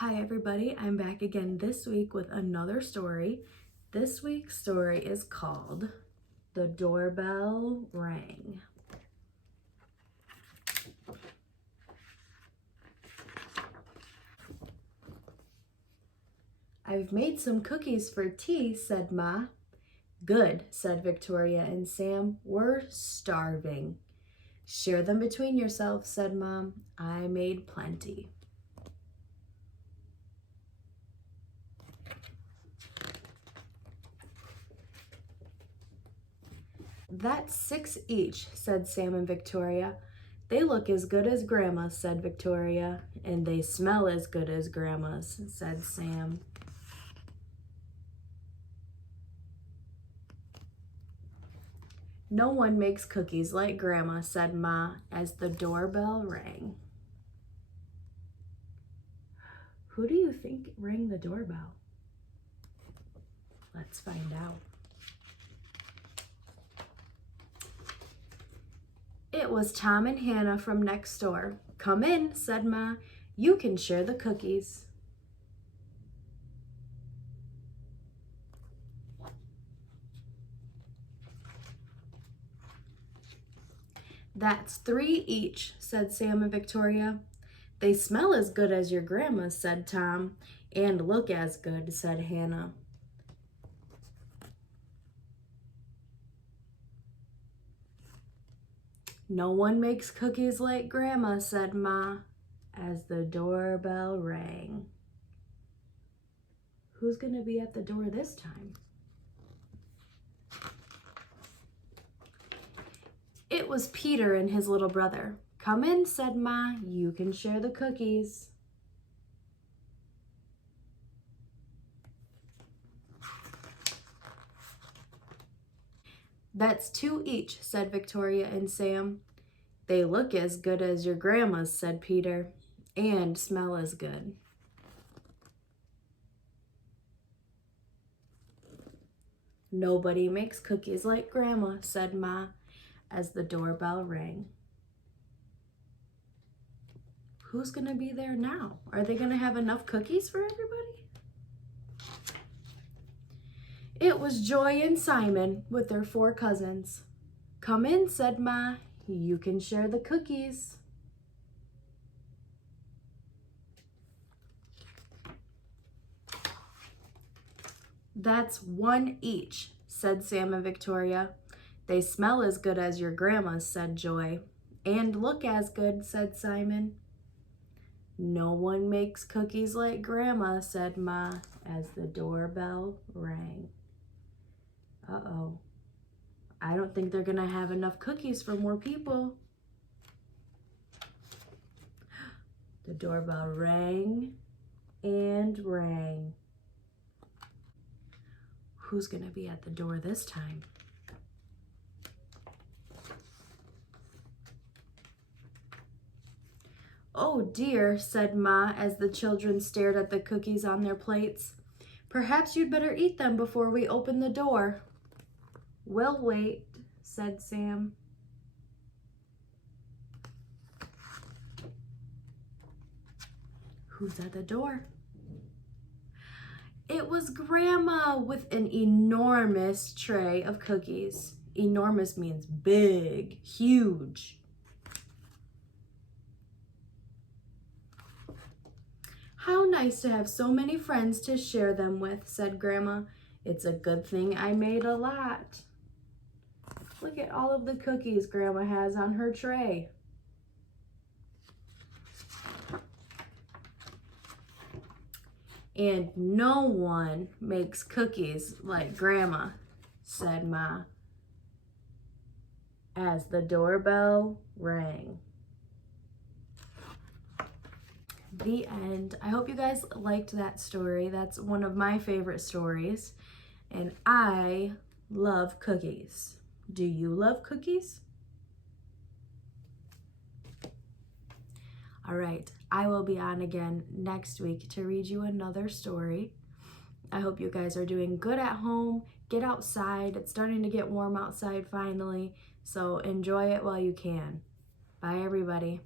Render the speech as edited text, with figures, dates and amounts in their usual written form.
Hi everybody, I'm back again this week with another story. This week's story is called The Doorbell Rang. I've made some cookies for tea, said Ma. Good, said Victoria and Sam. We're starving. Share them between yourselves, said Mom. I made plenty. That's 6 each, said Sam and Victoria. They look as good as Grandma's, said Victoria. And they smell as good as Grandma's, said Sam. No one makes cookies like Grandma, said Ma, as the doorbell rang. Who do you think rang the doorbell? Let's find out. It was Tom and Hannah from next door. Come in, said Ma. You can share the cookies. That's 3 each, said Sam and Victoria. They smell as good as your grandma's, said Tom. And look as good, said Hannah. No one makes cookies like Grandma, said Ma, as the doorbell rang. Who's gonna be at the door this time? It was Peter and his little brother. Come in, said Ma. You can share the cookies. That's 2 each, said Victoria and Sam. They look as good as your grandma's, said Peter, and smell as good. Nobody makes cookies like Grandma, said Ma, as the doorbell rang. Who's gonna be there now? Are they gonna have enough cookies for everybody? It was Joy and Simon with their 4 cousins. Come in, said Ma. You can share the cookies. That's 1 each, said Sam and Victoria. They smell as good as your grandma's, said Joy. And look as good, said Simon. No one makes cookies like Grandma, said Ma, as the doorbell rang. Uh-oh. I don't think they're gonna have enough cookies for more people. The doorbell rang and rang. Who's gonna be at the door this time? Oh dear, said Ma as the children stared at the cookies on their plates. Perhaps you'd better eat them before we open the door. We'll wait, said Sam. Who's at the door? It was Grandma with an enormous tray of cookies. Enormous means big, huge. How nice to have so many friends to share them with, said Grandma. It's a good thing I made a lot. Look at all of the cookies Grandma has on her tray. And no one makes cookies like Grandma, said Ma, as the doorbell rang. The end. I hope you guys liked that story. That's one of my favorite stories. And I love cookies. Do you love cookies? All right, I will be on again next week to read you another story. I hope you guys are doing good at home. Get outside. It's starting to get warm outside finally, so enjoy it while you can. Bye, everybody.